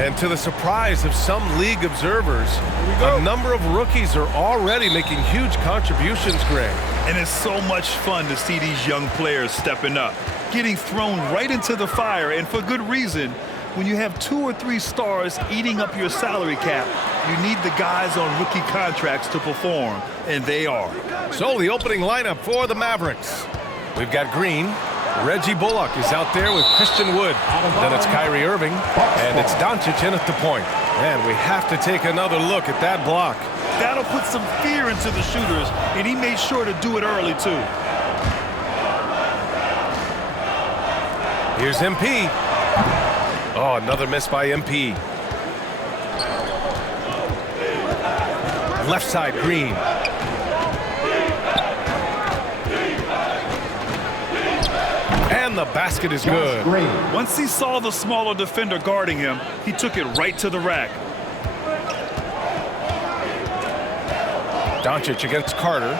And to the surprise of some league observers, a number of rookies are already making huge contributions, Greg. And it's so much fun to see these young players stepping up, getting thrown right into the fire, and for good reason. When you have 2 or 3 stars eating up your salary cap, you need the guys on rookie contracts to perform, and they are. So the opening lineup for the Mavericks. We've got Green. Reggie Bullock is out there with Christian Wood. Then it's Kyrie Irving, and it's Doncic in at the point. And we have to take another look at that block. That'll put some fear into the shooters, and he made sure to do it early, too. Here's MP. Oh, another miss by MP. Left side, Green. And the basket is good. Once he saw the smaller defender guarding him, he took it right to the rack. Doncic against Carter.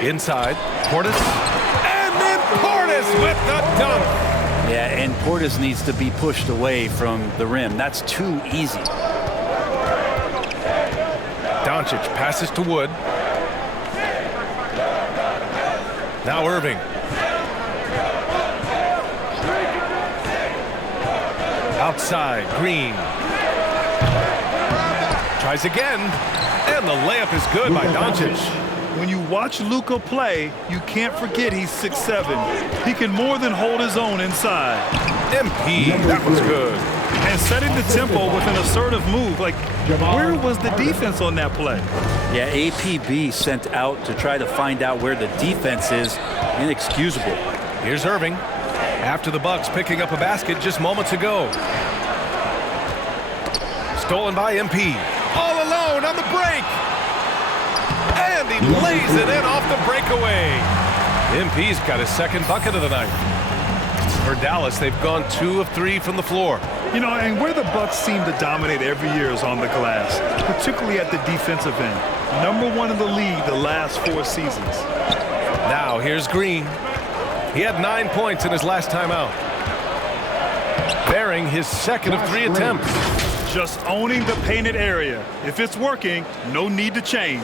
Inside. Portis. And then Portis with the dunk. Yeah, and Portis needs to be pushed away from the rim. That's too easy. Doncic passes to Wood. Now Irving. Outside, Green. Tries again. And the layup is good by Doncic. When you watch Luka play, you can't forget he's 6'7". He can more than hold his own inside. MP, that was good. And setting the tempo with an assertive move. Like, where was the defense on that play? Yeah, APB sent out to try to find out where the defense is. Inexcusable. Here's Irving. After the Bucks picking up a basket just moments ago. Stolen by MP. All alone on the break. And he lays it in off the breakaway. MP's got his second bucket of the night. For Dallas, they've gone 2 of 3 from the floor. You know, and where the Bucks seem to dominate every year is on the glass, particularly at the defensive end. #1 in the league the last 4 seasons. Now here's Green. He had 9 points in his last time out. Bearing his second of 3 attempts. Just owning the painted area. If it's working, no need to change.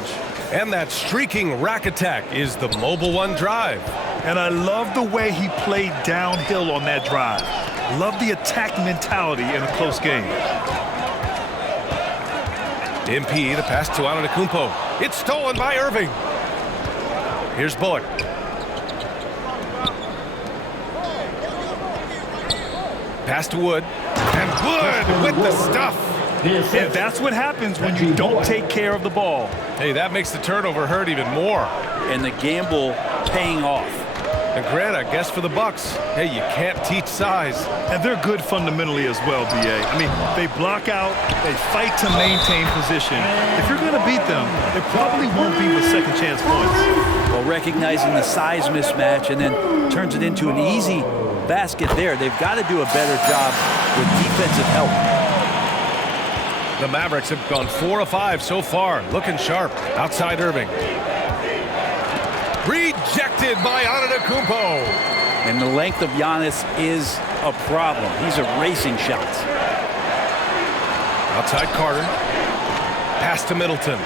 And that streaking rack attack is the Mobile One drive. And I love the way he played downhill on that drive. Love the attack mentality in a close game. MP, the pass to Antetokounmpo. It's stolen by Irving. Here's Bullock. Pass to Wood. And Wood with the stuff. And that's what happens when you don't take care of the ball. Hey, that makes the turnover hurt even more. And the gamble paying off. And Grant, I guess for the Bucks, hey, you can't teach size. And they're good fundamentally as well, B.A. I mean, they block out, they fight to maintain position. If you're going to beat them, it probably won't be with second chance points. Well, recognizing the size mismatch and then turns it into an easy basket there. They've got to do a better job with defensive help. The Mavericks have gone 4 of 5 so far, looking sharp. Outside Irving. Rejected by Antetokounmpo. And the length of Giannis is a problem. He's erasing shots. Outside Carter. Pass to Middleton.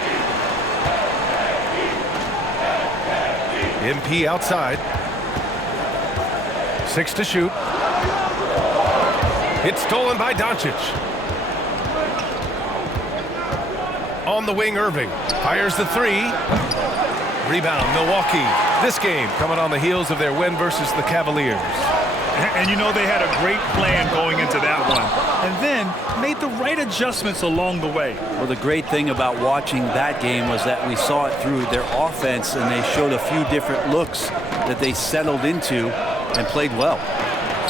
MP outside. 6 to shoot. It's stolen by Doncic. On the wing, Irving. Fires the 3. Rebound, Milwaukee. This game coming on the heels of their win versus the Cavaliers. And you know they had a great plan going into that one. And then made the right adjustments along the way. Well, the great thing about watching that game was that we saw it through their offense, and they showed a few different looks that they settled into and played well.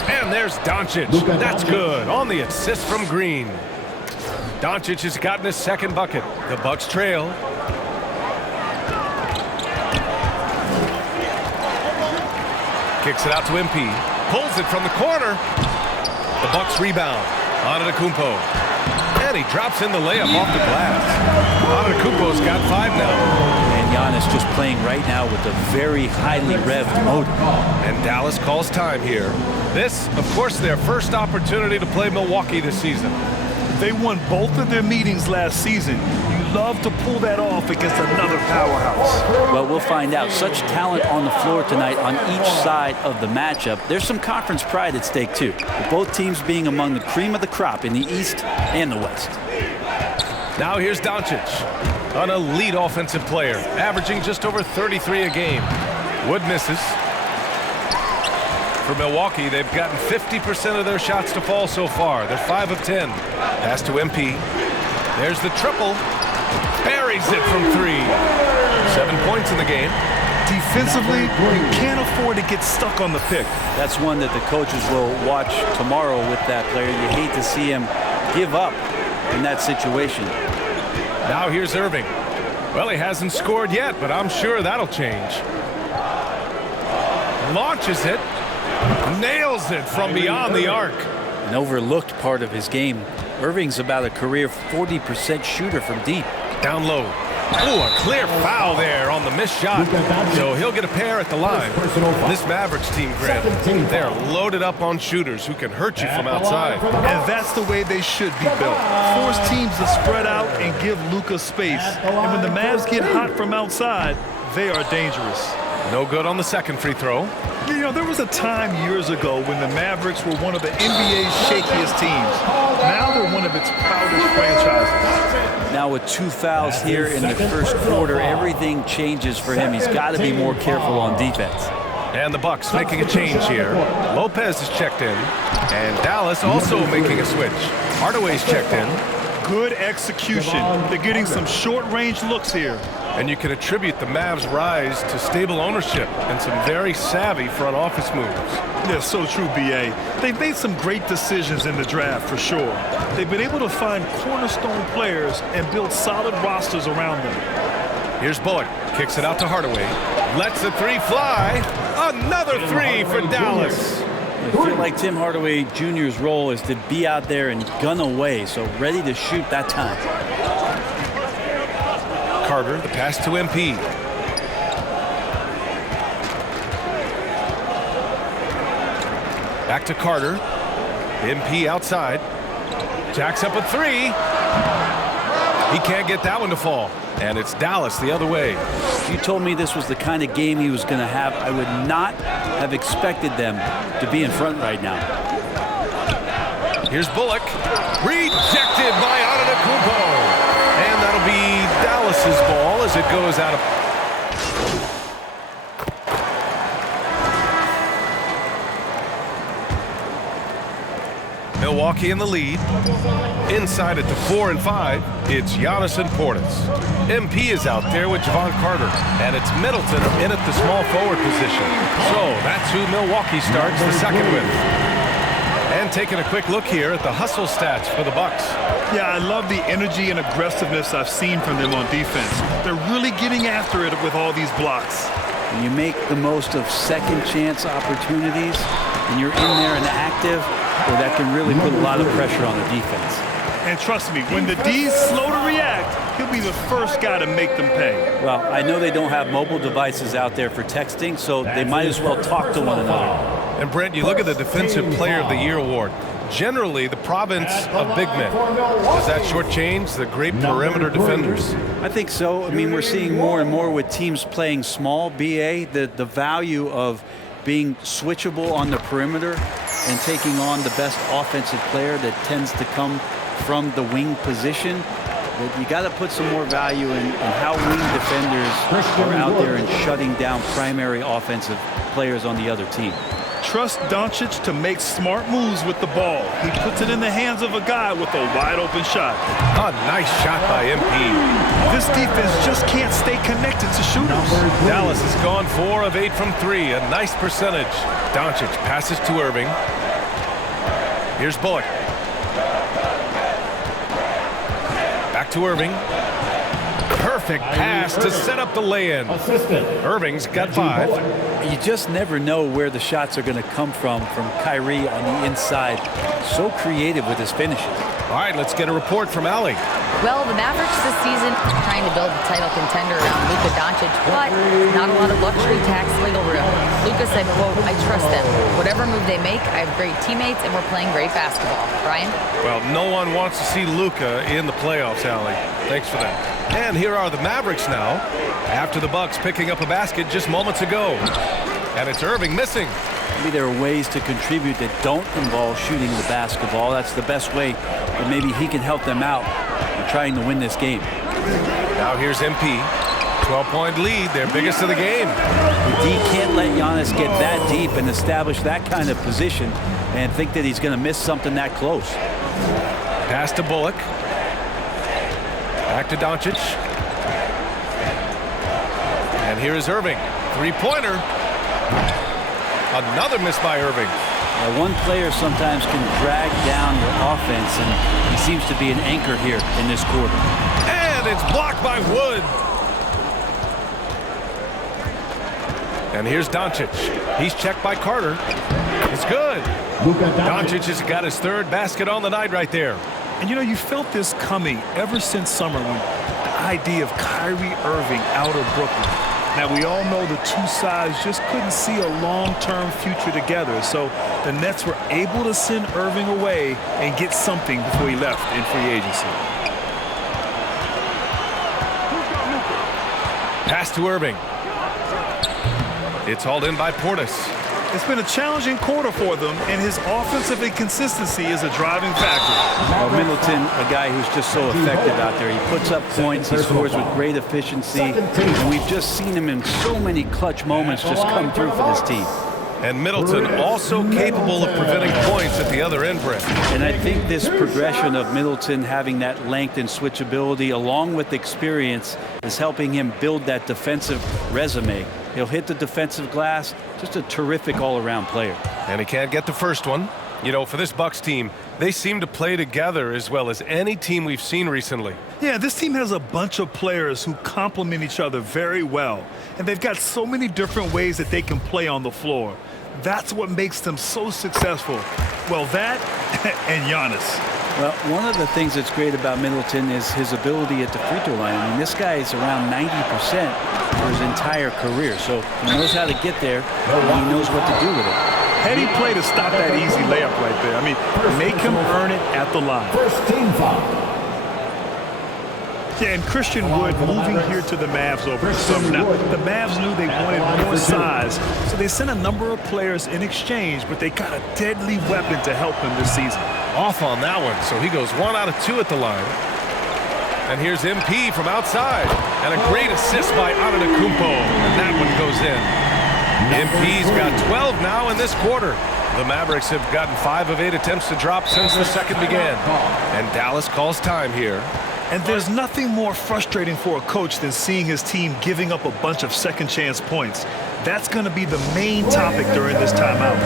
And there's Doncic. That's good. On the assist from Green. Doncic has gotten his second bucket. The Bucks trail. Kicks it out to MP. Pulls it from the corner. The Bucks rebound. Antetokounmpo. And he drops in the layup off the glass. Antetokounmpo's got 5 now. And Giannis just playing right now with a very highly revved motor. And Dallas calls time here. This, of course, their first opportunity to play Milwaukee this season. They won both of their meetings last season. You love to pull that off against another powerhouse. Well, we'll find out. Such talent on the floor tonight on each side of the matchup. There's some conference pride at stake, too. With both teams being among the cream of the crop in the East and the West. Now here's Doncic, an elite offensive player, averaging just over 33 a game. Wood misses. For Milwaukee, they've gotten 50% of their shots to fall so far. They're 5 of 10. Pass to MP. There's the triple. Buries it from 3. 7 points in the game. Defensively, you can't afford to get stuck on the pick. That's one that the coaches will watch tomorrow with that player. You hate to see him give up in that situation. Now here's Irving. Well, he hasn't scored yet, but I'm sure that'll change. Launches it. Nails it from beyond the arc. An overlooked part of his game. Irving's about a career 40% shooter from deep. Down low. Oh, a clear foul there on the missed shot. So he'll get a pair at the line. This Mavericks team, Grant, they're loaded up on shooters who can hurt you from outside. And that's the way they should be built. Force teams to spread out and give Luka space. And when the Mavs get hot from outside, they are dangerous. No good on the second free throw. You know, there was a time years ago when the Mavericks were one of the NBA's shakiest teams. Now they're one of its proudest franchises. Now with 2 fouls here in the first quarter, everything changes for him. He's got to be more careful on defense. And the Bucks making a change here. Lopez is checked in. And Dallas also making a switch. Hardaway's checked in. Good execution. They're getting some short-range looks here. And you can attribute the Mavs' rise to stable ownership and some very savvy front office moves. Yeah, so true, B.A. They've made some great decisions in the draft, for sure. They've been able to find cornerstone players and build solid rosters around them. Here's Bullock. Kicks it out to Hardaway. Lets the 3 fly. Another 3 for Dallas. I feel like Tim Hardaway Jr.'s role is to be out there and gun away, so ready to shoot that time. Carter, the pass to MP. Back to Carter. MP outside. Jacks up a 3. He can't get that one to fall. And it's Dallas the other way. If you told me this was the kind of game he was going to have, I would not have expected them to be in front right now. Here's Bullock. Rejected by Antetokounmpo. And that'll be Dallas's ball as it goes out of... Milwaukee in the lead. Inside at the 4 and 5, it's Giannis and Portis. MP is out there with Javon Carter. And it's Middleton in at the small forward position. So that's who Milwaukee starts the second with. And taking a quick look here at the hustle stats for the Bucks. Yeah, I love the energy and aggressiveness I've seen from them on defense. They're really getting after it with all these blocks. When you make the most of second chance opportunities and you're in there and active, well, that can really put a lot of pressure on the defense. And trust me, when the D's slow to react, he'll be the first guy to make them pay. Well, I know they don't have mobile devices out there for texting, so they might as well talk to one another. And Brent, you look at the Defensive Player of the Year award. Generally, the province of big men. Does that shortchange the great perimeter defenders? I think so. I mean, we're seeing more and more with teams playing small, BA, the value of being switchable on the perimeter and taking on the best offensive player that tends to come from the wing position. But you got to put some more value in how wing defenders are out there and shutting down primary offensive players on the other team. Trust Doncic to make smart moves with the ball. He puts it in the hands of a guy with a wide-open shot. A nice shot by MP. This defense just can't stay connected to shooters. Dallas has gone 4 of 8 from 3. A nice percentage. Doncic passes to Irving. Here's Bullock. Back to Irving. Perfect pass to set up the lay-in. Irving's got 5. You just never know where the shots are going to come from Kyrie on the inside. So creative with his finishes. All right, let's get a report from Allie. Well, the Mavericks this season are trying to build a title contender around Luka Doncic, but not a lot of luxury tax legal room. Luka said, quote, "I trust them. Whatever move they make, I have great teammates and we're playing great basketball." Brian? Well, no one wants to see Luka in the playoffs, Allie. Thanks for that. And here are the Mavericks now, after the Bucks picking up a basket just moments ago. And it's Irving missing. Maybe there are ways to contribute that don't involve shooting the basketball. That's the best way that maybe he can help them out in trying to win this game. Now here's MP. 12-point lead, their biggest of the game. The D can't let Giannis get that deep and establish that kind of position and think that he's going to miss something that close. Pass to Bullock. Back to Doncic. And here is Irving. Three-pointer. Another miss by Irving. One player sometimes can drag down your offense, and he seems to be an anchor here in this quarter. And it's blocked by Wood. And here's Doncic. He's checked by Carter. It's good. Doncic has got his third basket on the night right there. And you know, you felt this coming ever since summer when the idea of Kyrie Irving out of Brooklyn. Now, we all know the two sides just couldn't see a long-term future together. So the Nets were able to send Irving away and get something before he left in free agency. Pass to Irving. It's hauled in by Portis. It's been a challenging quarter for them, and his offensive inconsistency is a driving factor. Well, Middleton, a guy who's just so effective out there. He puts up points, he scores with great efficiency, and we've just seen him in so many clutch moments just come through for this team. And Middleton also capable of preventing points at the other end, Brett. And I think this progression of Middleton having that length and switchability along with experience is helping him build that defensive resume. He'll hit the defensive glass, just a terrific all-around player. And he can't get the first one. You know, for this Bucks team, they seem to play together as well as any team we've seen recently. Yeah, this team has a bunch of players who complement each other very well. And they've got so many different ways that they can play on the floor. That's what makes them so successful. Well, that and Giannis. Well, one of the things that's great about Middleton is his ability at the free throw line. I mean, this guy is around 90% for his entire career. So he knows how to get there, and he knows what to do with it. Heady play to stop that easy layup right there. I mean, make him earn it at the line. First team foul. Yeah, and Christian Wood moving here to the Mavs over the summer. Now, the Mavs knew they wanted more size, so they sent a number of players in exchange, but they got a deadly weapon to help him this season. Off on that one, so he goes 1 out of 2 at the line. And here's MP from outside. And a great assist by Antetokounmpo. And that one goes in. MP's got 12 now in this quarter. The Mavericks have gotten 5 of 8 attempts to drop since the second began. And Dallas calls time here. And there's nothing more frustrating for a coach than seeing his team giving up a bunch of second chance points. That's going to be the main topic during this timeout.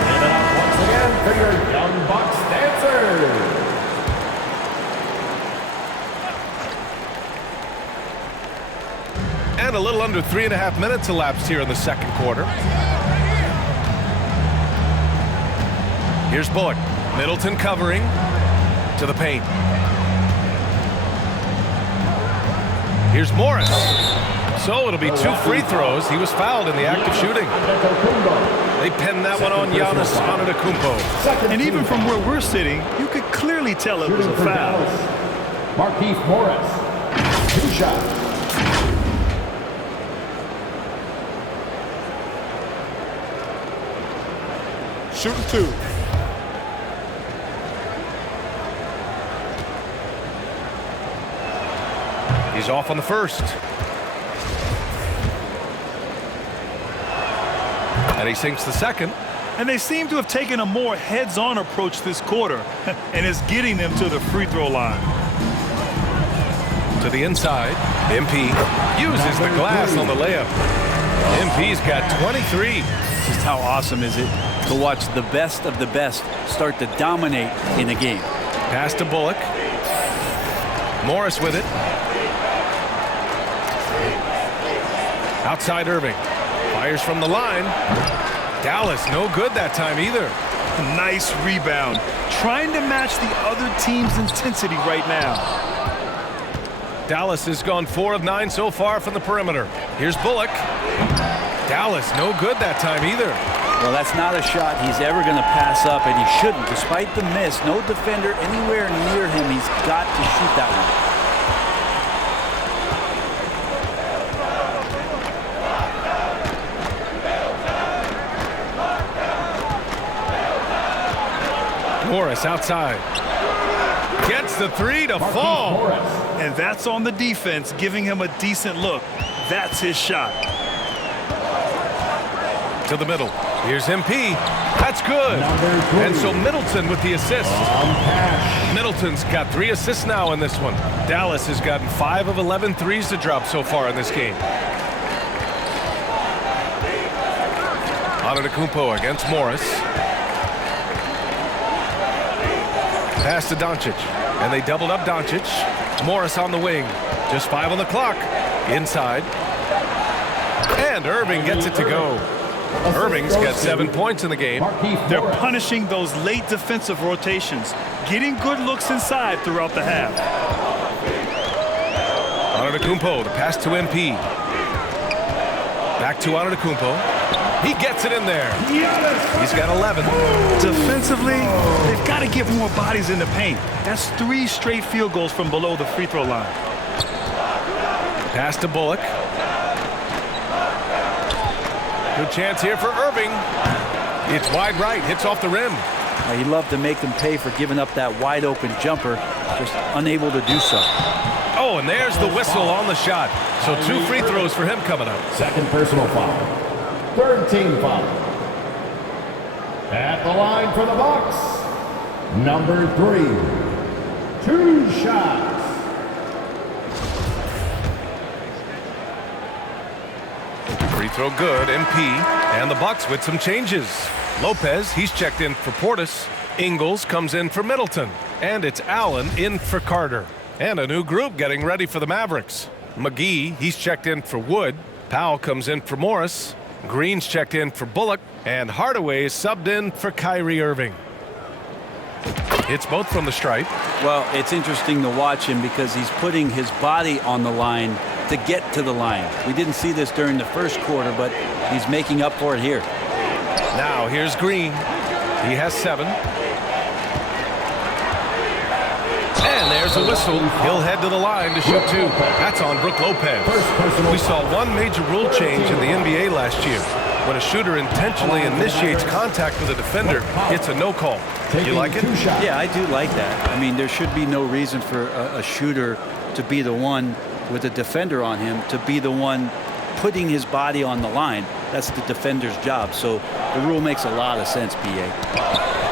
Give it up once again for your Young Bucks dancers. And a little under 3.5 minutes elapsed here in the second quarter. Here's Bullock. Middleton covering to the paint. Here's Morris. So it'll be 2 free throws. He was fouled in the act of shooting. They pinned that one on Giannis Antetokounmpo. And even from where we're sitting, you could clearly tell it was a foul. Markieff Morris. 2 shots. Shooting 2. He's off on the first. And he sinks the second. And they seem to have taken a more heads-on approach this quarter, and it's getting them to the free throw line. To the inside. MP uses the glass on the layup. MP's got 23. Just how awesome is it to watch the best of the best start to dominate in a game. Pass to Bullock. Morris with it. Outside Irving. Fires from the line. Dallas no good that time either. Nice rebound. Trying to match the other team's intensity right now. Dallas has gone 4 of 9 so far from the perimeter. Here's Bullock. Dallas no good that time either. Well, that's not a shot he's ever going to pass up, and he shouldn't. Despite the miss, no defender anywhere near him. He's got to shoot that one. Morris outside. Gets the 3 to fall. And that's on the defense, giving him a decent look. That's his shot. To the middle. Here's MP. That's good. And so Middleton with the assist. Middleton's got 3 assists now in this one. Dallas has gotten 5 of 11 threes to drop so far in this game. Antetokounmpo against Morris. Pass to Doncic. And they doubled up Doncic. Morris on the wing. Just 5 on the clock. Inside. And Irving gets it to go. Irving's got 7 points in the game. They're punishing those late defensive rotations, getting good looks inside throughout the half. Antetokounmpo, the pass to MP. Back to Antetokounmpo. He gets it in there. He's got 11. Defensively, they've got to get more bodies in the paint. That's 3 straight field goals from below the free throw line. Pass to Bullock. Good chance here for Irving. It's wide right, hits off the rim. He loved to make them pay for giving up that wide open jumper, just unable to do so. Oh, and there's the whistle on the shot. So 2 free throws for him coming up. Second personal foul. Third team foul. At the line for the Bucks, number 3. 2 shots. Free throw good, MP. And the Bucks with some changes. Lopez, he's checked in for Portis. Ingles comes in for Middleton. And it's Allen in for Carter. And a new group getting ready for the Mavericks. McGee, he's checked in for Wood. Powell comes in for Morris. Green's checked in for Bullock. And Hardaway is subbed in for Kyrie Irving. It's both from the stripe. Well, it's interesting to watch him because he's putting his body on the line to get to the line. We didn't see this during the first quarter, but he's making up for it here. Now here's Green. He has 7. And there's a whistle. He'll head to the line to shoot 2. That's on Brook Lopez. We saw one major rule change in the NBA last year. When a shooter intentionally initiates contact with a defender, it's a no call. You like it? Yeah, I do like that. I mean, there should be no reason for a shooter to be the one with a defender on him, to be the one putting his body on the line. That's the defender's job. So the rule makes a lot of sense, PA.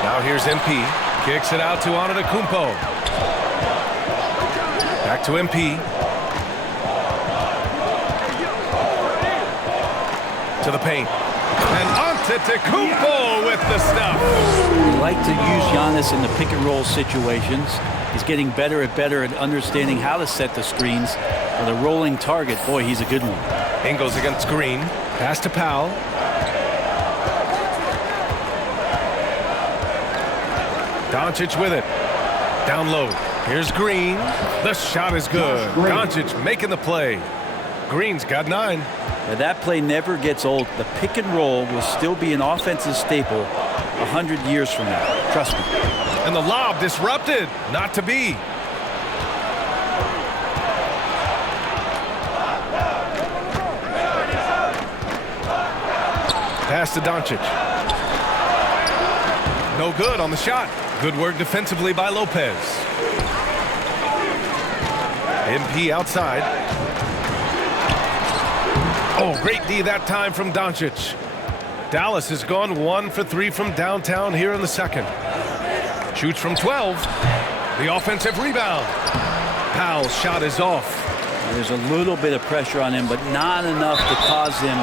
Now here's MP. Kicks it out to Antetokounmpo. Back to MP. To the paint. And Antetokounmpo with the stuff. We like to use Giannis in the pick and roll situations. He's getting better and better at understanding how to set the screens. With a rolling target, boy, he's a good one. Ingles against Green. Pass to Powell. Doncic with it. Down low. Here's Green. The shot is good. Doncic making the play. Green's got 9. Now, that play never gets old. The pick and roll will still be an offensive staple 100 years from now. Trust me. And the lob disrupted. Not to be. Pass to Doncic. No good on the shot. Good work defensively by Lopez. MP outside. Oh, great D that time from Doncic. Dallas has gone 1 for 3 from downtown here in the second. Shoots from 12. The offensive rebound. Powell's shot is off. There's a little bit of pressure on him, but not enough to cause him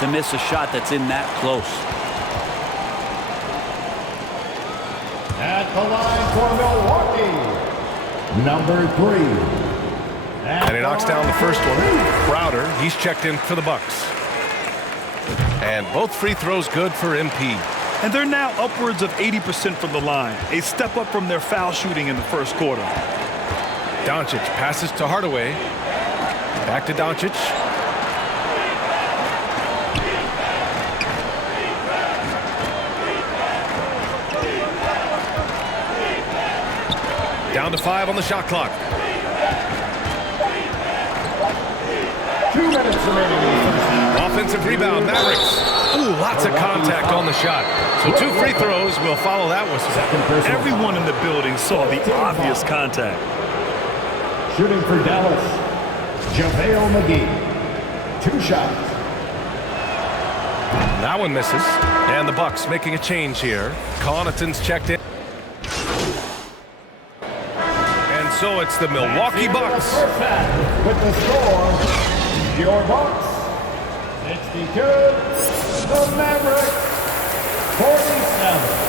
to miss a shot that's in that close. At the line for Milwaukee, number 3. And he knocks down the first one. Crowder, he's checked in for the Bucks. And both free throws good for MP. And they're now upwards of 80% from the line, a step up from their foul shooting in the first quarter. Doncic passes to Hardaway. Back to Doncic. Down to 5 on the shot clock. 2 minutes remaining in the first half. Offensive rebound, Mavericks. Ooh, lots of contact on the shot. So 2 free throws will follow that whistle. Everyone in the building saw the obvious contact. Shooting for Dallas, JaVale McGee. 2 shots. That one misses. And the Bucks making a change here. Connaughton's checked in. And so it's the Milwaukee Bucks. First half with the score, your Bucks 62, the Mavericks 47.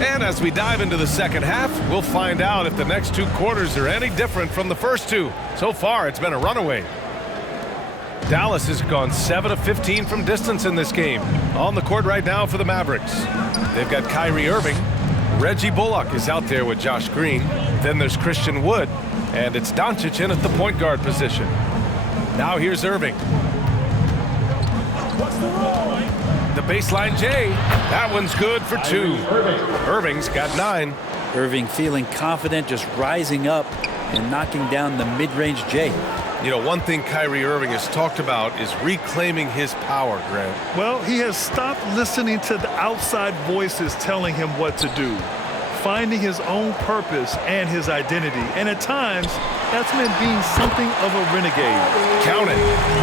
And as we dive into the second half, we'll find out if the next 2 quarters are any different from the first 2. So far, it's been a runaway. Dallas has gone 7 of 15 from distance in this game. On the court right now for the Mavericks. They've got Kyrie Irving. Reggie Bullock is out there with Josh Green. Then there's Christian Wood. And it's Doncic in at the point guard position. Now here's Irving. The baseline J. That one's good for 2. Irving's got 9. Irving feeling confident, just rising up and knocking down the mid-range J. You know, one thing Kyrie Irving has talked about is reclaiming his power, Grant. Well, he has stopped listening to the outside voices telling him what to do, finding his own purpose and his identity. And at times, that's meant being something of a renegade. Count it.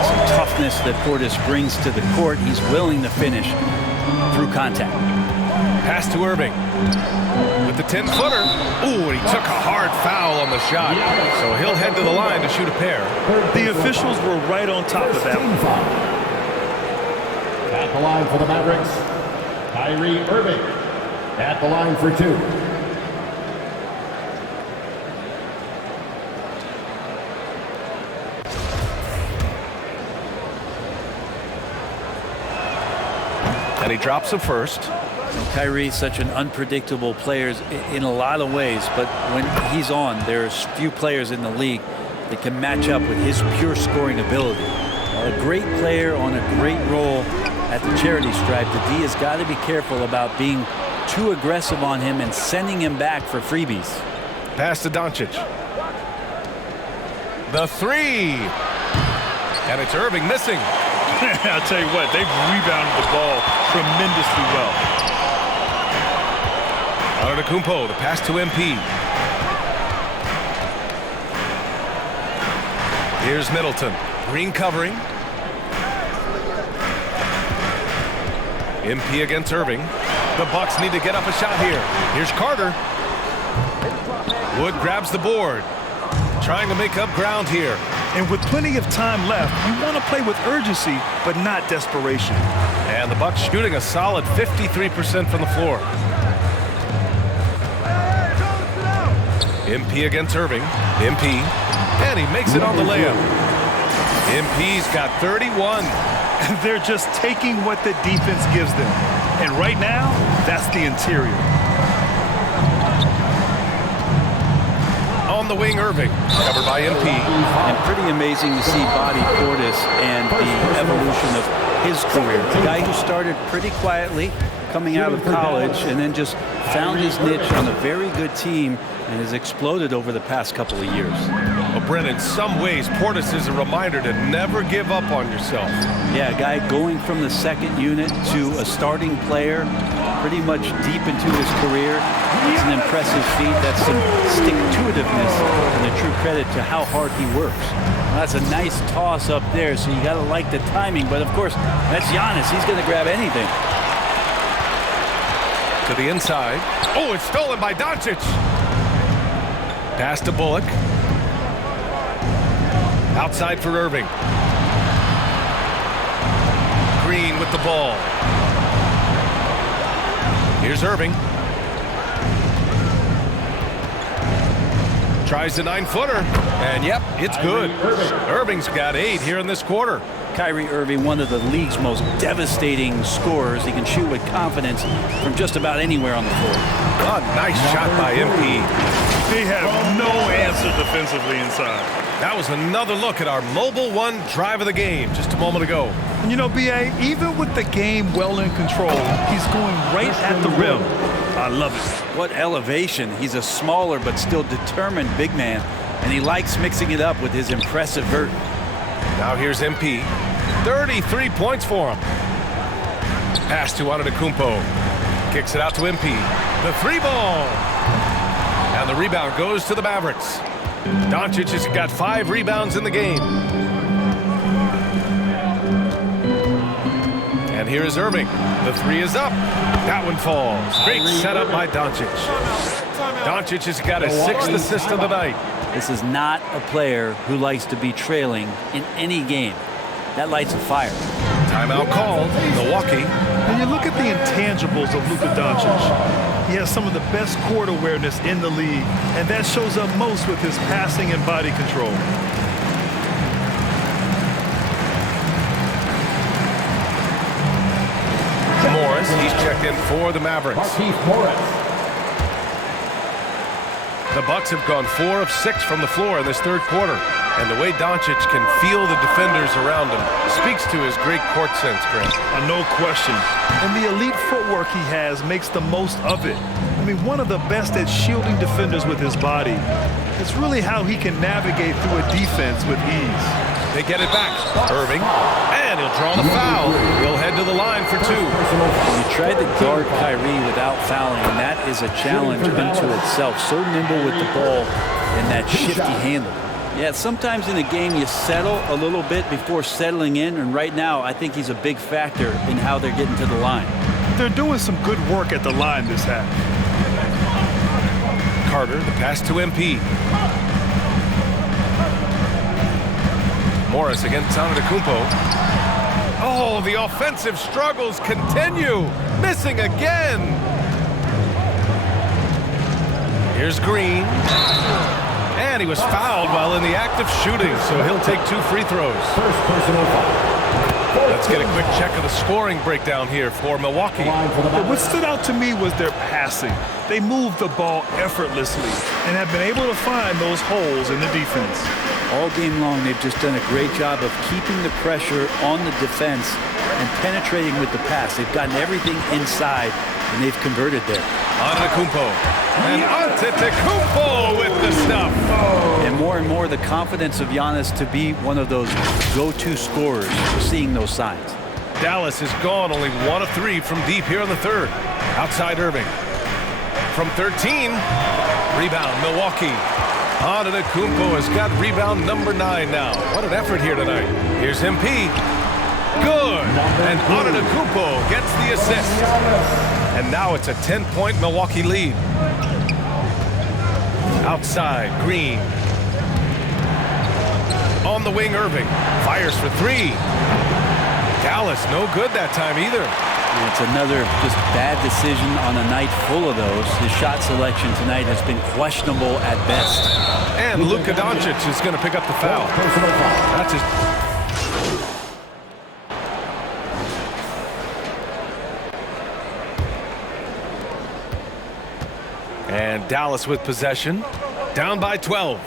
Some toughness that Portis brings to the court. He's willing to finish through contact. Pass to Irving. With the 10-footer. Ooh, and he took a hard foul on the shot. So he'll head to the line to shoot a pair. The officials were right on top of that one. At the line for the Mavericks, Kyrie Irving. At the line for 2. And he drops the first. Kyrie's such an unpredictable player in a lot of ways, but when he's on, there's few players in the league that can match up with his pure scoring ability. A great player on a great role at the charity stripe. The D has got to be careful about being too aggressive on him and sending him back for freebies. Pass to Doncic. The 3. And it's Irving missing. I'll tell you what, they've rebounded the ball tremendously well. Antetokounmpo, the pass to MP. Here's Middleton. Green covering. MP against Irving. The Bucks need to get up a shot here. Here's Carter. Wood grabs the board. Trying to make up ground here. And with plenty of time left, you want to play with urgency, but not desperation. And the Bucks shooting a solid 53% from the floor. MP against Irving. MP. And he makes it on the layup. MP's got 31. They're just taking what the defense gives them. And right now, that's the interior. On the wing, Irving. Covered by MP. And pretty amazing to see Bobby Portis and the evolution of his career. A guy who started pretty quietly coming out of college and then just found his niche on a very good team and has exploded over the past couple of years. Well, Brent, in some ways, Portis is a reminder to never give up on yourself. Yeah, a guy going from the second unit to a starting player pretty much deep into his career. It's an impressive feat. That's some stick-to-itiveness and a true credit to how hard he works. Well, that's a nice toss up there, so you got to like the timing. But, of course, that's Giannis. He's going to grab anything. To the inside. Oh, it's stolen by Doncic. Pass to Bullock. Outside for Irving. Green with the ball. Here's Irving. Tries the 9-footer, and yep, it's good. Irving's got 8 here in this quarter. Kyrie Irving, one of the league's most devastating scorers. He can shoot with confidence from just about anywhere on the floor. A nice shot by MP. They have no answer defensively inside. That was another look at our Mobile One drive of the game just a moment ago. And you know, B.A., even with the game well in control, he's going right at the rim. I love it. What elevation. He's a smaller but still determined big man, and he likes mixing it up with his impressive vert. Now here's MP. 33 points for him. Pass to Antetokounmpo. Kicks it out to MP. The 3-ball. And the rebound goes to the Mavericks. Doncic has got 5 rebounds in the game. And here is Irving. The 3 is up. That one falls. Great setup by Doncic. Doncic has got his 6th assist of the night. This is not a player who likes to be trailing in any game. That lights a fire. Timeout called. Milwaukee. When you look at the intangibles of Luka Doncic, he has some of the best court awareness in the league, and that shows up most with his passing and body control. Morris, he's checked in for the Mavericks. Markieff Morris. The Bucks have gone 4 of 6 from the floor in this third quarter. And the way Doncic can feel the defenders around him speaks to his great court sense, Grant. No question. And the elite footwork he has makes the most of it. I mean, one of the best at shielding defenders with his body. It's really how he can navigate through a defense with ease. They get it back. Irving. And he'll draw the foul. He'll head to the line for 2. He tried to guard Kyrie without fouling, and that is a challenge unto itself. So nimble with the ball and that shifty handle. Yeah, sometimes in a game you settle a little bit before settling in, and right now I think he's a big factor in how they're getting to the line. They're doing some good work at the line this half. Carter, the pass to MP. Morris against Antetokounmpo. Oh, the offensive struggles continue. Missing again. Here's Green. And he was fouled while in the act of shooting, so he'll take 2 free throws. First personal foul. Let's get a quick check of the scoring breakdown here for Milwaukee. What stood out to me was their passing. They moved the ball effortlessly and have been able to find those holes in the defense. All game long, they've just done a great job of keeping the pressure on the defense and penetrating with the pass. They've gotten everything inside, and they've converted there. Antetokounmpo. And Antetokounmpo with the stuff. And more, the confidence of Giannis to be one of those go-to scorers. We're seeing those signs. Dallas is gone only 1 of 3 from deep here in the third. Outside Irving. From 13. Rebound, Milwaukee. Antetokounmpo has got rebound number 9 now. What an effort here tonight. Here's MP. Good. And Antetokounmpo gets the assist. And now it's a 10-point Milwaukee lead. Outside, Green. On the wing, Irving. Fires for 3. Dallas, no good that time either. It's another just bad decision on a night full of those. His shot selection tonight has been questionable at best. And Luka Doncic is going to pick up the foul. That's his... And Dallas with possession. Down by 12.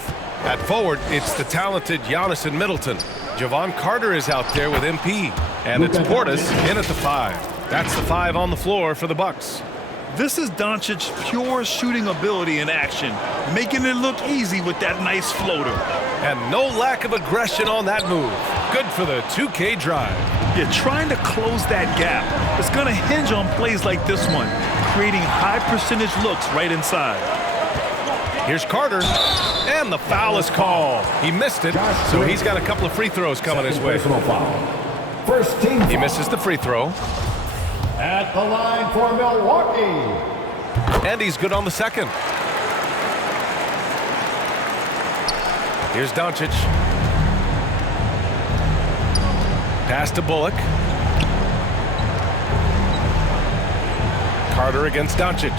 At forward, it's the talented Giannis and Middleton. Javon Carter is out there with MP. And it's Portis in at the 5. That's the 5 on the floor for the Bucks. This is Doncic's pure shooting ability in action, making it look easy with that nice floater. And no lack of aggression on that move. Good for the 2K drive. You're trying to close that gap. It's going to hinge on plays like this one, creating high percentage looks right inside. Here's Carter, and the foul is called. He missed it, so he's got a couple of free throws coming his way. First team. He misses the free throw. At the line for Milwaukee. And he's good on the second. Here's Doncic. Pass to Bullock. Carter against Doncic.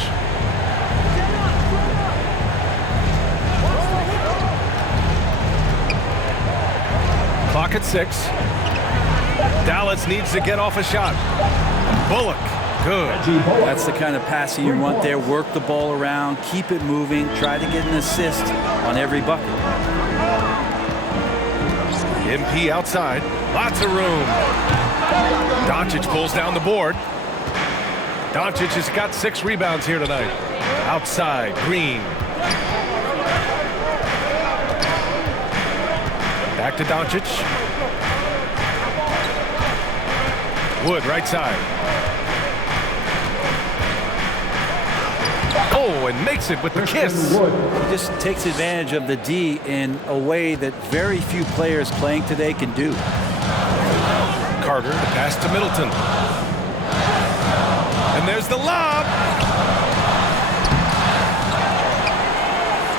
clock at 6. Dallas needs to get off a shot. Bullock, good. That's the kind of passing you want there. Work the ball around, keep it moving, try to get an assist on every bucket. MP outside, lots of room. Doncic pulls down the board. Doncic has got 6 rebounds here tonight. Outside, Green. Back to Doncic. Wood, right side. Oh, and makes it with the kiss. Just takes advantage of the D in a way that very few players playing today can do. Carter, the pass to Middleton. And there's the lob.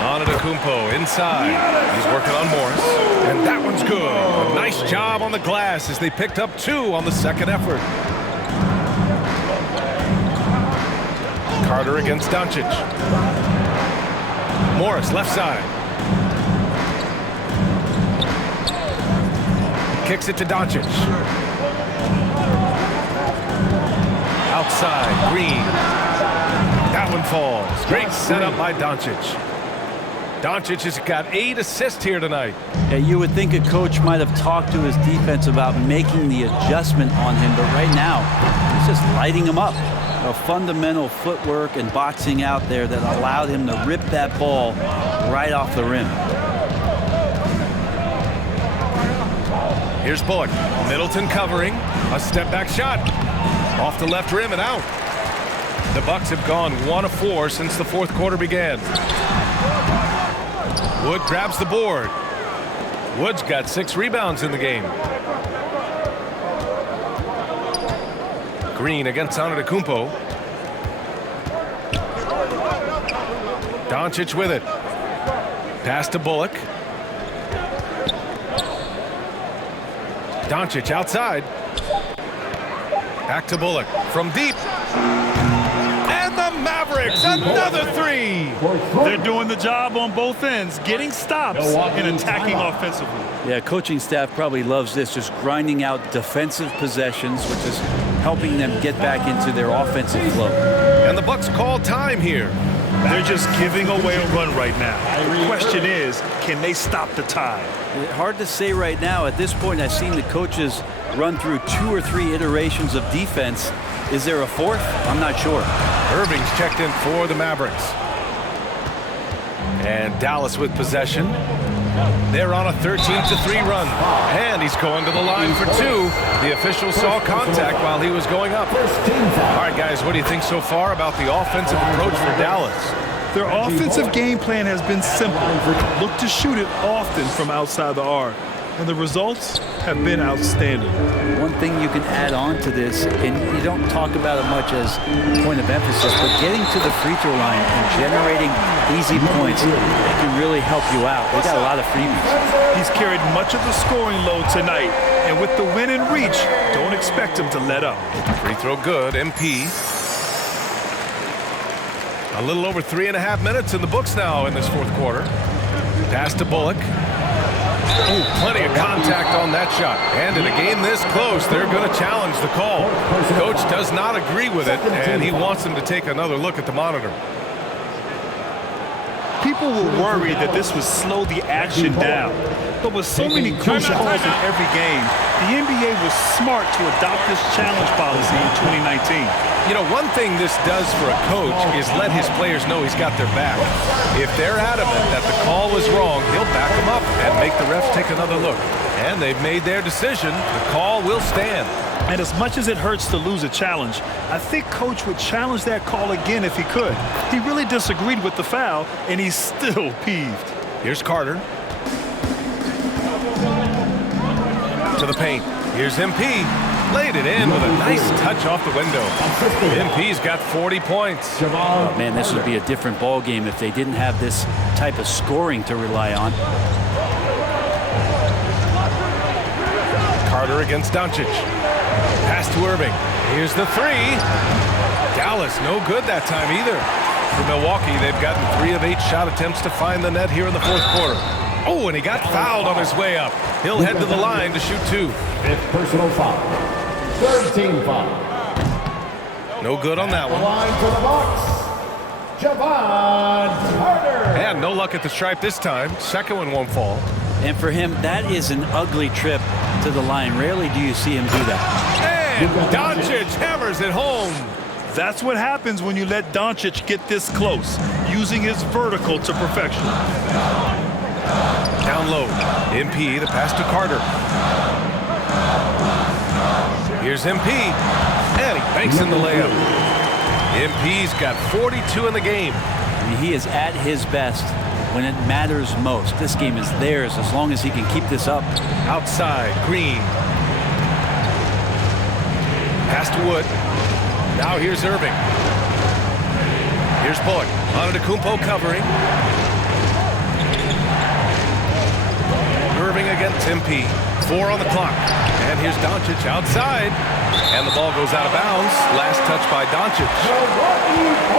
Antetokounmpo inside. He's working on Morris. And that one's good. A nice job on the glass as they picked up 2 on the second effort. Carter against Doncic. Morris left side. Kicks it to Doncic. Outside, Green. That one falls. Great setup by Doncic. Doncic has got 8 assists here tonight. Yeah, you would think a coach might have talked to his defense about making the adjustment on him, but right now, he's just lighting him up. A fundamental footwork and boxing out there that allowed him to rip that ball right off the rim. Here's Bullock. Middleton covering. A step-back shot. Off the left rim and out. The Bucks have gone 1 of 4 since the 4th quarter began. Wood grabs the board. Wood's got 6 rebounds in the game. Green against Antetokounmpo. Doncic with it. Pass to Bullock. Doncic outside. Back to Bullock from deep. And the Mavericks, another 3. They're doing the job on both ends, getting stops and attacking offensively. Yeah, coaching staff probably loves this, just grinding out defensive possessions, which is helping them get back into their offensive flow. And the Bucks call time here. They're just giving away a run right now. The question is, can they stop the tide? Hard to say right now. At this point, I've seen the coaches run through 2 or 3 iterations of defense. Is there a 4th? I'm not sure. Irving's checked in for the Mavericks. And Dallas with possession. They're on a 13-3 run. And he's going to the line for 2. The official saw contact while he was going up. All right, guys, what do you think so far about the offensive approach for Dallas? Their offensive game plan has been simple. Look to shoot it often from outside the arc. And the results have been outstanding. One thing you can add on to this, and you don't talk about it much as point of emphasis, but getting to the free throw line and generating easy points, it can really help you out. They got a lot of freebies. He's carried much of the scoring load tonight, and with the win and reach, don't expect him to let up. Free throw good, MP. A little over 3.5 minutes in the books now in this 4th quarter. Pass to Bullock. Ooh, plenty of contact on that shot. And in a game this close, they're going to challenge the call. Coach does not agree with it, and he wants them to take another look at the monitor. People were worried that this would slow the action down. But with so many close calls in every game, the NBA was smart to adopt this challenge policy in 2019. You know, one thing this does for a coach is let his players know he's got their back. If they're adamant that the call was wrong, he'll back them up and make the refs take another look. And they've made their decision. The call will stand. And as much as it hurts to lose a challenge, I think Coach would challenge that call again if he could. He really disagreed with the foul, and he's still peeved. Here's Carter. To the paint. Here's MP. Laid it in with a nice touch off the window. MP's got 40 points. Oh, man, this would be a different ball game if they didn't have this type of scoring to rely on. Carter against Doncic. Pass to Irving. Here's the 3. Dallas no good that time either. For Milwaukee, they've gotten 3 of 8 shot attempts to find the net here in the 4th quarter. Oh, and he got fouled on his way up. He'll head to the line to shoot 2. 5th personal foul. 3rd team foul. No good on that one. Line to the box. Javon Carter. And no luck at the stripe this time. Second one won't fall. And for him, that is an ugly trip to the line. Rarely do you see him do that. And Doncic hammers it home. That's what happens when you let Doncic get this close, using his vertical to perfection. Down low. MP, the pass to Carter. Here's MP. And he banks in the layup. MP's got 42 in the game. I mean, he is at his best when it matters most. This game is theirs as long as he can keep this up. Outside, Green. Pass to Wood. Now here's Irving. Here's Bullock. Antetokounmpo covering. Irving against MP. 4 on the clock. And here's Doncic outside. And the ball goes out of bounds. Last touch by Doncic.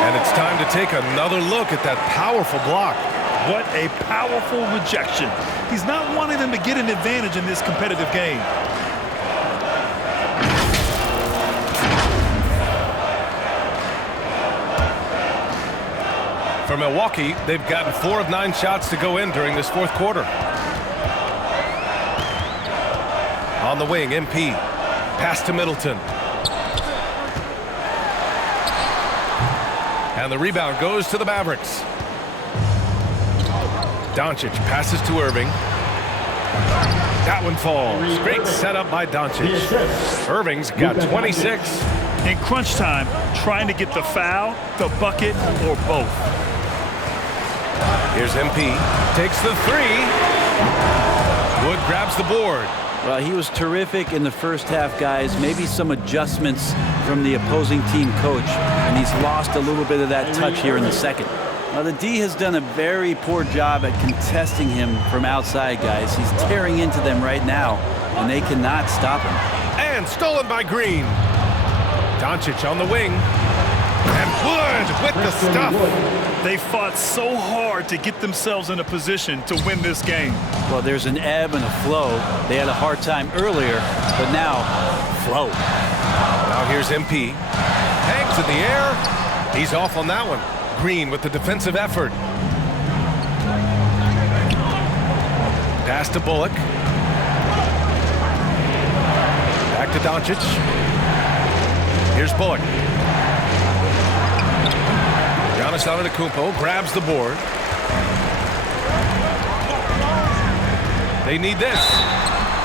And it's time to take another look at that powerful block. What a powerful rejection. He's not wanting them to get an advantage in this competitive game. For Milwaukee, they've gotten 4 of 9 shots to go in during this 4th quarter. On the wing, MP. Pass to Middleton. And the rebound goes to the Mavericks. Doncic passes to Irving. That one falls. Great setup by Doncic. Irving's got 26. In crunch time, trying to get the foul, the bucket, or both. Here's MP. Takes the 3. Wood grabs the board. Well, he was terrific in the first half, guys. Maybe some adjustments from the opposing team coach, and he's lost a little bit of that touch here in the second. Now, the D has done a very poor job at contesting him from outside, guys. He's tearing into them right now, and they cannot stop him. And stolen by Green. Doncic on the wing. And Wood with the stuff. They fought so hard to get themselves in a position to win this game. Well, there's an ebb and a flow. They had a hard time earlier, but now, flow. Now here's MP. Hangs in the air. He's off on that one. Green with the defensive effort. Pass to Bullock. Back to Doncic. Here's Bullock. Giannis Antetokounmpo grabs the board. They need this.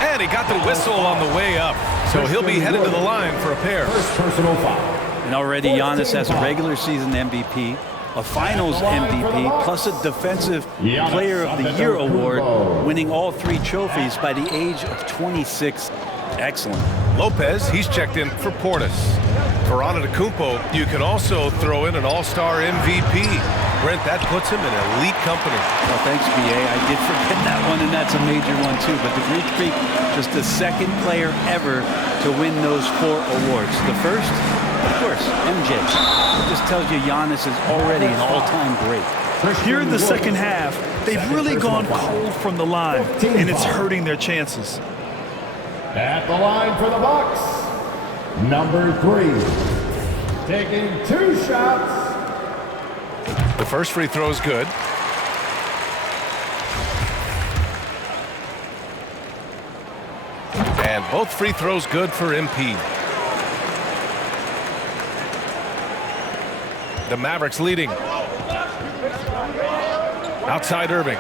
And he got the whistle on the way up. So he'll be headed to the line for a pair. First personal foul. And already Giannis has a regular season MVP, a finals MVP, plus a defensive player of the year award, winning all 3 trophies by the age of 26. Excellent. Lopez, he's checked in for Portis. For Antetokounmpo, you can also throw in an all-star MVP. Brent, that puts him in elite company. Well, thanks, B.A. I did forget that one, and that's a major one, too. But the Greek Freak, just the second player ever to win those 4 awards. The first, of course, MJ. It just tells you Giannis is already an all-time great. Here in the second half, they've really gone cold from the line, and it's hurting their chances. At the line for the Bucks, number 3. Taking 2 shots. The first free throw is good. And both free throws good for MP. The Mavericks leading. Outside Irving.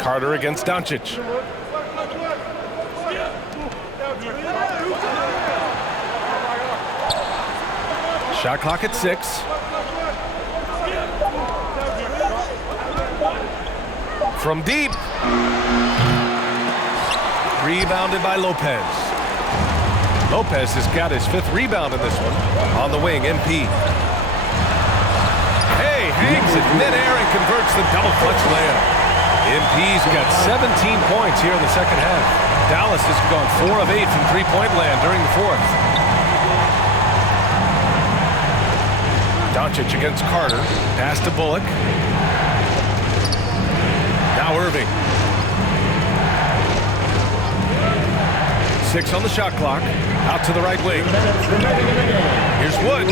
Carter against Doncic. Shot clock at 6. From deep. Rebounded by Lopez. Lopez has got his 5th rebound in this one. On the wing, MP. Hey, hangs it midair and converts the double clutch layup. MP's got 17 points here in the second half. Dallas has gone 4 of 8 from three-point land during the 4th. Doncic against Carter. Pass to Bullock. Now Irving. 6 on the shot clock. Out to the right wing. Here's Wood.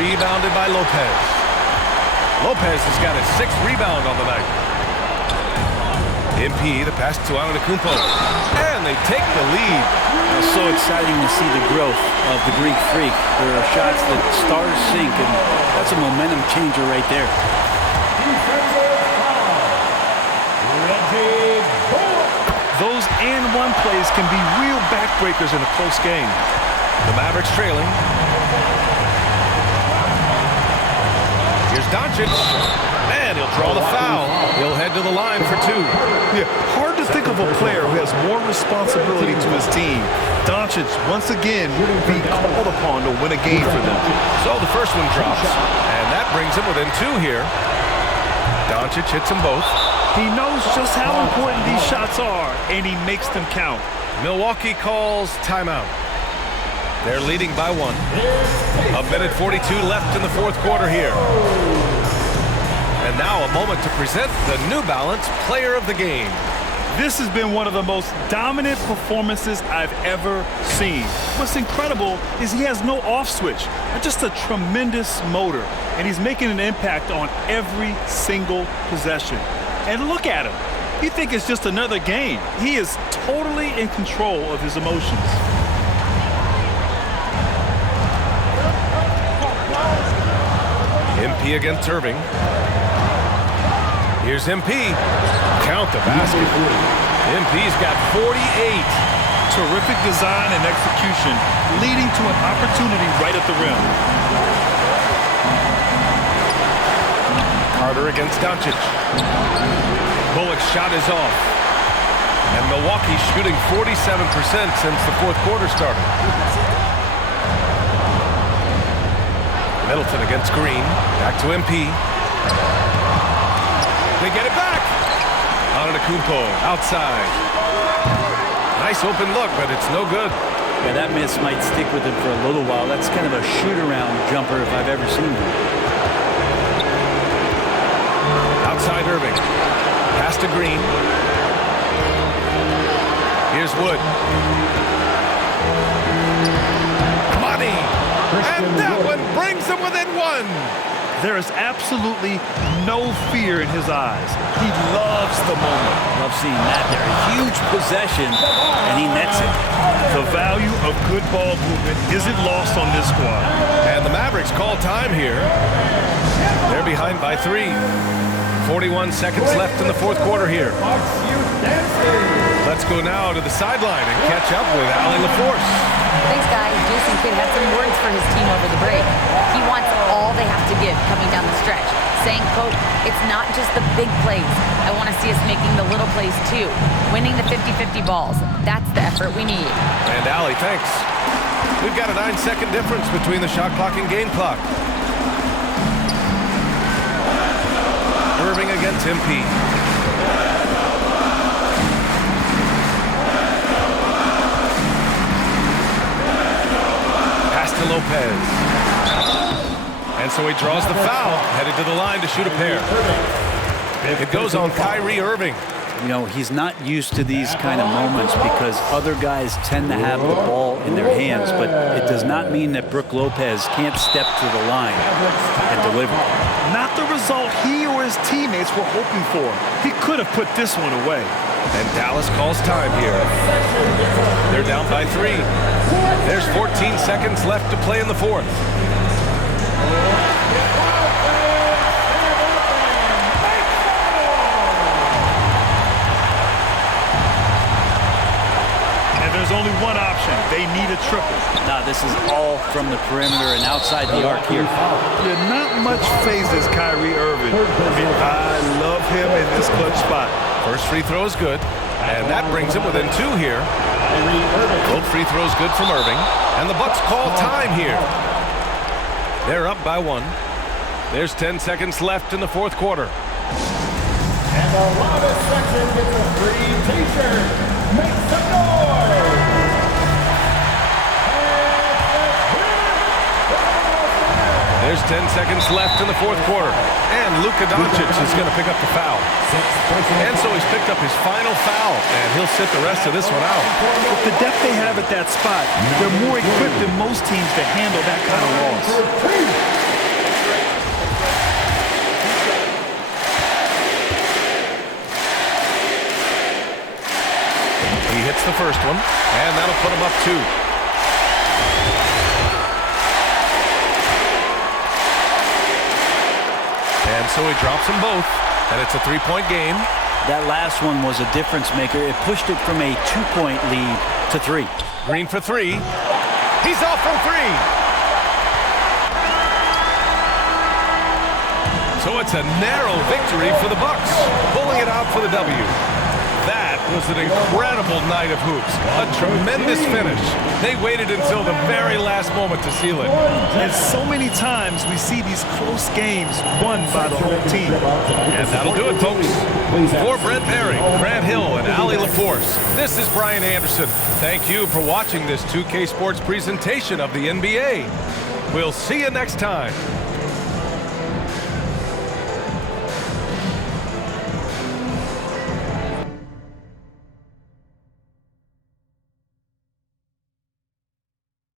Rebounded by Lopez. Lopez has got his 6th rebound on the night. MP, the pass to Antetokounmpo. And they take the lead. It's so exciting to see the growth of the Greek Freak. There are shots that stars sink, and that's a momentum changer right there. Those and-one plays can be real backbreakers in a close game. The Mavericks trailing. Here's Doncic. And he'll draw the foul. He'll head to the line for 2. Yeah, hard to think of a player who has more responsibility to his team. Doncic, once again, being called upon to win a game for them. So the first one drops. And that brings him within 2 here. Doncic hits them both. He knows just how important these shots are, and he makes them count. Milwaukee calls timeout. They're leading by 1. 1:42 left in the 4th quarter here. And now a moment to present the New Balance Player of the Game. This has been one of the most dominant performances I've ever seen. What's incredible is he has no off switch, just a tremendous motor, and he's making an impact on every single possession. And look at him. You think it's just another game. He is totally in control of his emotions. MP against Irving. Here's MP. Count the basket. MP's got 48. Terrific design and execution, leading to an opportunity right at the rim. Carter against Doncic. Bullock's shot is off. And Milwaukee shooting 47% since the 4th quarter started. Middleton against Green. Back to MP. They get it back. Antetokounmpo outside. Nice open look, but it's no good. Yeah, that miss might stick with him for a little while. That's kind of a shoot-around jumper if I've ever seen one. Outside Irving. Pass to Green. Here's Wood. Money. And that one brings them within 1. There is absolutely no fear in his eyes. He loves the moment. Love seeing that there. A huge possession, and he nets it. The value of good ball movement isn't lost on this squad. And the Mavericks call time here. They're behind by 3. 41 seconds left in the 4th quarter here. Let's go now to the sideline and catch up with Allie LaForce. Thanks, guys. Jason Kidd had some words for his team over the break. He wants all they have to give coming down the stretch, saying, quote, "It's not just the big plays. I want to see us making the little plays too. Winning the 50-50 balls. That's the effort we need." And Allie, thanks. We've got a 9-second difference between the shot clock and game clock. Irving against MP. Pass to Lopez. And so he draws the foul, headed to the line to shoot a pair. It goes on Kyrie Irving. You know, he's not used to these kind of moments because other guys tend to have the ball in their hands, but it does not mean that Brook Lopez can't step to the line and deliver. Not the result he or his teammates were hoping for. He could have put this one away. And Dallas calls time here. They're down by 3. There's 14 seconds left to play in the 4th. There's only one option. They need a triple. Nah, this is all from the perimeter and outside the arc here. Yeah, not much phases Kyrie Irving. I love him in this clutch spot. First free throw is good, and that brings him within 2 here. Both free throws good from Irving, and the Bucks call time here. They're up by 1. There's 10 seconds left in the 4th quarter. And the loudest section gets a free t-shirt. Make some noise! There's Just 10 seconds left in the fourth quarter. And Luka Doncic is going to pick up the foul. And so he's picked up his final foul, and he'll sit the rest of this one out. With the depth they have at that spot, they're more equipped than most teams to handle that kind of loss. He hits the first one, and that'll put him up 2. And so he drops them both, and it's a 3-point game. That last one was a difference maker. It pushed it from a 2-point lead to 3. Green for 3. He's off from 3. So it's a narrow victory for the Bucks, pulling it out for the W. That was an incredible night of hoops. A tremendous finish. They waited until the very last moment to seal it. And so many times we see these close games won by the whole team. And that'll do it, folks. For Brent Perry, Grant Hill, and Ali LaForce, this is Brian Anderson. Thank you for watching this 2K Sports presentation of the NBA. We'll see you next time.